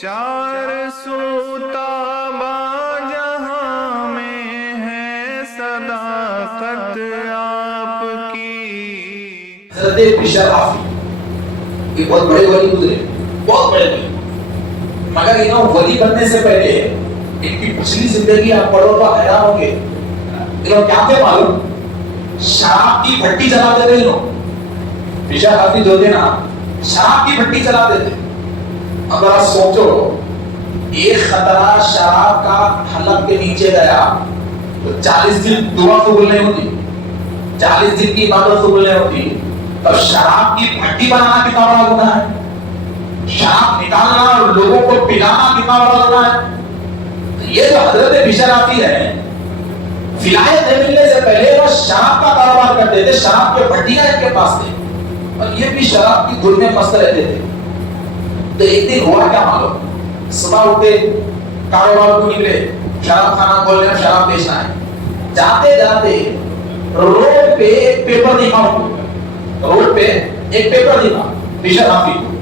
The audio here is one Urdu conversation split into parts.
چار سو تابا جہاں میں ہے صداقت آپ کی. حضرت بشر آفی یہ بہت بڑے ولی گزرے, بہت بڑے ولی, مگر انہوں ولی بننے سے پہلے ان کی پچھلی زندگی آپ پڑھو تو حیران ہوں گے. انہوں کیا تھے معلوم؟ شراب کی بھٹی چلاتے تھے. انہوں بشر آفی جو تھے نا, شراب کی بھٹی چلاتے تھے. اب ذرا سوچو, ایک خطرہ شراب کا حلق کے نیچے گیا تو 40 دن دعا قبول نہیں ہوتی, 40 دن کی عبادت قبول نہیں ہوتی. تو شراب کی بھٹی بنانا کتنا بڑا گناہ ہے, شراب نکالنا اور لوگوں کو پلانا کتنا بڑا گناہ ہے. یہ جو حضرت بشر آفی ہے, ولایت ملنے سے پہلے وہ شراب کا کاروبار کرتے تھے, شراب کے بھٹیاں ان کے پاس تھے, اور یہ بھی شراب کی دھن میں مست رہتے تھے. تو ایک دن ہوا کیا معلوم, صبح اٹھے, کاروبار کو نکلے, شراب خانہ کھولنے میں شراب بیچنا ہے. جاتے جاتے روڈ پہ ایک پیپر دکھا, روڈ پہ ایک پیپر دکھا بشر آفی کو.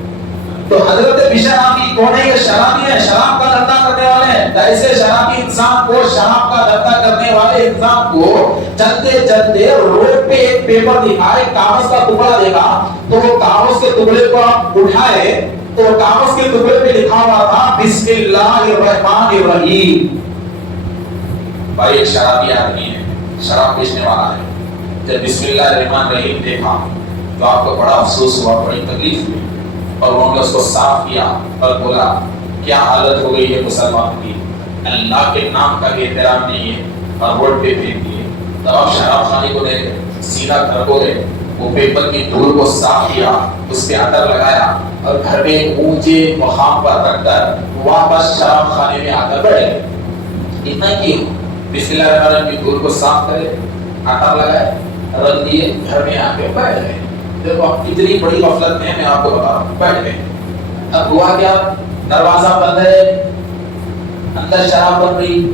تو حضرت بشر آفی کون ہے؟ یہ شرابی ہے, شراب کا دھندا کرنے والے ہیں. ایسے شرابی انسان کو, شراب کا دھندا کرنے والے انسان کو چلتے چلتے روڈ پہ ایک پیپر دکھا, ایک کاغذ کا ٹکڑا دیکھا. تو وہ کاغذ کے ٹکڑے کو آپ اٹھائے تو کاغذ کے ٹکڑے پہ لکھا ہوا تھا بسم اللہ الرحمن الرحیم. بھائی ایک شرابی آدمی ہے, شراب بیچنے والا ہے. جب بسم اللہ الرحمن الرحیم دیکھا تو آپ کو بڑا افسوس ہوا, بڑی تکلیف ہوئی, اور انہوں نے اس کو صاف کیا اور بولا کیا حالت ہو گئی ہے مسلمان کی, اللہ کے نام کا بھی احترام نہیں ہے اور روڈ پہ پھینک دیے. تب آپ شراب خانے کو لے گئے, سیدھا گھر کو گئے, وہ پیپر کی دھول کو صاف کیا, اس پہ عطر لگایا, اور گھر میں ایک اونچے مقام پر رکھ کر واپس شراب خانے میں آ کر بیٹھے. اتنا کیوں؟ بسم اللہ الرحمن الرحیم کی دھول کو صاف کرے, عطر لگائے, رکھ دیے, گھر میں آ کے بیٹھ گئے. دیکھو آپ کتنی بڑی غفلت میں میں آپ کو بتا رہا ہوں, بیٹھ گئے. اب ہوا کیا, دروازہ بند ہے, اندر شراب بن رہی.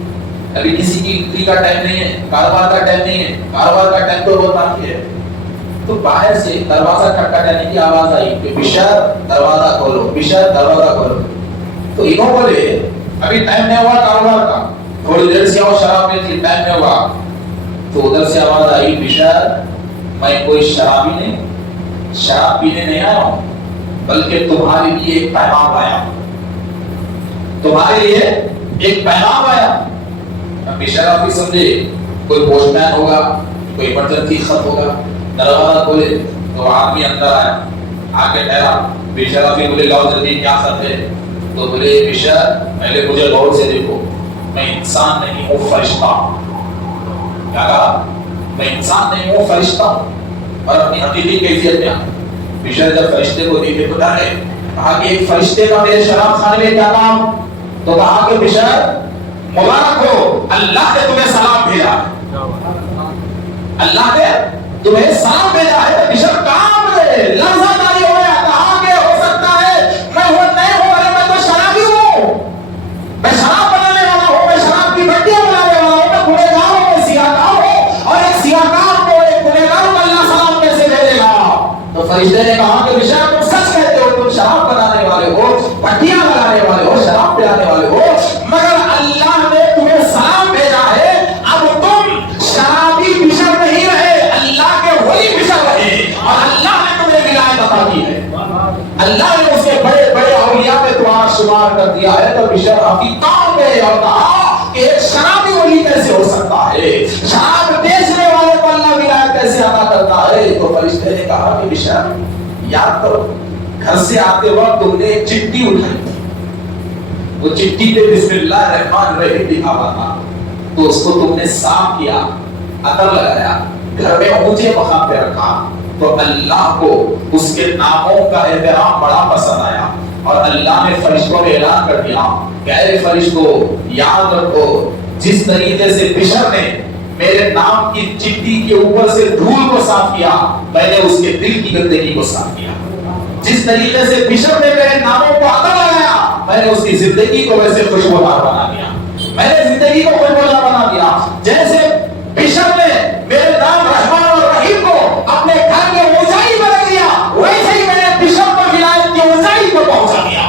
ابھی کسی کی انٹری کا ٹائم نہیں ہے, کاروبار کا ٹائم نہیں ہے, کاروبار کا ٹائم تو بہت باقی ہے. تو باہر سے دروازہ کھٹکھٹانے کی آواز آئی کہ بشر دروازہ کھولو, بشر دروازہ کھولو. تو انہوں بولے ابھی ٹائم نہیں ہوا کاروبار کا, تھوڑی دیر سے آؤ, شراب میں تھی, ٹائم نہیں ہوا. تو ادھر سے آواز آئی بشر میں کوئی شرابی نہیں, شراب پینے نہیں آیا ہوں, بلکہ تمہارے لیے ایک پیغام آیا, تمہارے لیے ایک پیغام آیا. اب بشر آفی سمجھے کوئی پوسٹ مین ہوگا, کوئی ایمرجنسی خط ہوگا. دروازہ کھولے تو آدمی اندر آیا, آ کے ٹھہرا. بشر آفی بولے لاؤ جلدی کیا خط ہے. تو بولے بشر پہلے مجھے غور سے دیکھو, میں انسان نہیں ہوں فرشتہ ہوں. کیا کہا؟ میں انسان نہیں ہوں فرشتہ ہوں, اور اپنی حقیقی کیفیت میں آیا. بشر جب فرشتے کو دیکھے تو ڈرے, کہا کہ ایک فرشتے کا میرے شراب خانے میں کیا کام. تو کہا کہ بشر مبارک ہو, اللہ نے تمہیں سلام بھیجا, اللہ نے تمہیں سلام بھیجا ہے. بشر کام ہے, لرزہ تاری ہو گیا, کہا کہ ہو سکتا ہے میں وہ نہیں ہوں, ارے میں تو شرابی ہوں, میں شراب بنانے والا ہوں, میں شراب کی بھٹیاں بنانے والا ہوں, میں گنہگار ہوں, میں سیاہکار ہوں, اور ایک سیاہکار کو ایک گنہگار کو اللہ سلام کیسے بھیجے گا. تو فرشتے نے کہا کہ بشر تم سچ کہتے ہو, تم شراب بنانے والے ہو, بھٹیاں بنانے والے ہو, شراب پلانے والے ہو, مگر اللہ نے تمہیں سلام بھیجا ہے. اب تم شرابی بشر نہیں رہے, اللہ کے ولی بشر رہے, اور اللہ نے تمہیں ولایت عطا کی ہے, اللہ نے اس کے بڑے بڑے اولیاء میں تمہارا شمار کر دیا ہے. تو بشر آفی کام گئے اور کہا کہ ایک شرابی ولی کیسے ہو سکتا ہے, شراب بیچنے والے کو اللہ ولایت کیسے عطا کرتا ہے. تو فرشتے نے کہا کہ بشر یاد کرو, گھر سے آتے وقت تم نے ایک چٹھی اٹھائی تھی, وہ چٹھی پہ بسم اللہ الرحمن الرحیم لکھا ہوا تھا. تو اس کو تم نے صاف کیا, عطر لگایا, گھر میں اونچے مقام پہ رکھا. تو اللہ کو اس کے ناموں کا احترام بڑا پسند آیا, اور اللہ نے فرشتوں نے اعلان کر دیا کہ اے فرشتوں یاد رکھو, جس طریقے سے بشر نے میرے نام کی چٹھی کے اوپر سے دھول کو صاف کیا, میں نے اس کے دل کی گندگی کو صاف کیا. جس طریقے سے بشر نے میرے ناموں کو عطر لگایا, میں نے اس کی زندگی کو ویسے خوشبودار بنا دیا, میں نے زندگی کو خوشبودار بنا دیا. جیسے بشر نے میرے نام رحمان اور رحیم کو اپنے گھر میں اونچائی پر رکھ دیا, ویسے ہی میں نے بشر کو ولایت کی اونچائی کو پہنچا دیا.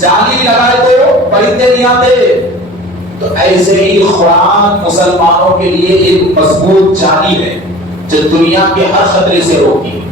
جالی لگائے تو پرندے نہیں آتے. تو ایسے ہی قرآن مسلمانوں کے لیے ایک مضبوط جالی ہے جو دنیا کے ہر خطرے سے روکتی ہے.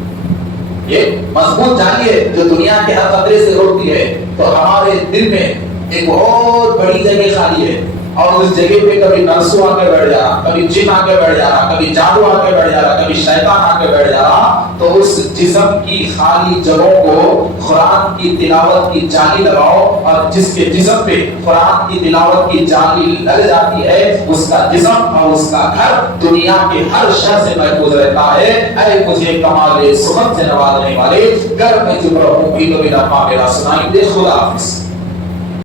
یہ مضبوط جالی ہے جو دنیا کے ہر خطرے سے روکتی ہے. تو ہمارے دل میں ایک بہت بڑی جگہ خالی ہے اور اس جگہ پہ کبھی نرسو آ کے بیٹھ جانا, کبھی جن آ کے بیٹھ جانا, کبھی جادو آ کے بیٹھ جانا, کبھی شیطان آ کے بیٹھ جانا. تو اس جسم کی خالی جگہوں کو قرآن کی تلاوت کی جالی لگاؤ, اور جس کے جسم پہ قرآن کی تلاوت کی جالی لگ جاتی ہے اس کا جسم اور اس کا گھر دنیا کے ہر شر سے محفوظ رہتا ہے. اے مجھے کمال سبحت سے نوازنے والے, گر میں چپ رہوں بھی کبھی نغمہ میرا سنائی دے. خدا حافظ.